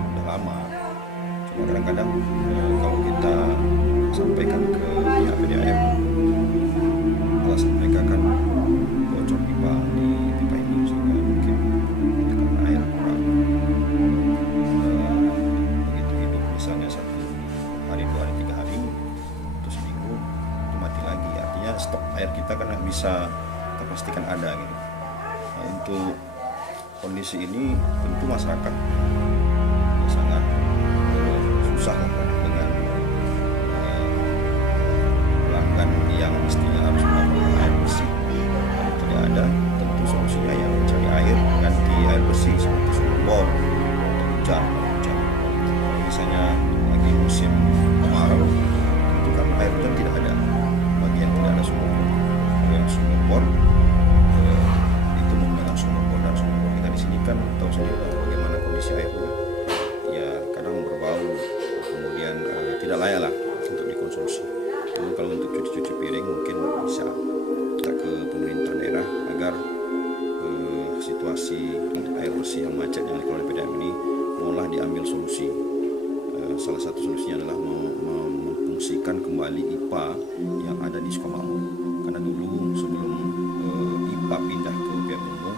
udah lama. Cuma kadang-kadang kalau kita sampaikan ke pihak PDAM, alasan mereka kan bocor pipa di pipa ini, sehingga mungkin karena air kurang begitu hidup, misalnya 1 hari, 2 hari, 3 hari, terus seminggu itu mati lagi. Artinya stok air kita kan nggak bisa kita pastikan ada gitu. Nah, untuk kondisi ini tentu masyarakat sangat susah dengan pelanggan yang mestinya harus mendapatkan air bersih. Kalau tidak ada, tentu solusinya yang mencari air, ganti air bersih seperti sumur bor, hujan. Kalau misalnya lagi musim kemarau, tentu kan air hujan tidak ada bagi yang tidak ada sumur bor. Kalau yang sumur bor itu menggunakan sumur bor, dan sumur bor kita di sini kan tahu sendiri bagaimana kondisi airnya, ya kadang berbau, kemudian tidak layak lah untuk dikonsumsi. Namun kalau untuk cuci-cuci piring mungkin bisa kita ke pemerintah daerah agar situasi air bersih yang macet yang dikelola PDAM ini mulai diambil solusi. Salah satu solusinya adalah memfungsikan kembali IPA yang ada di Sukamakmur, karena dulu sebelum IPA pindah ke pihak umum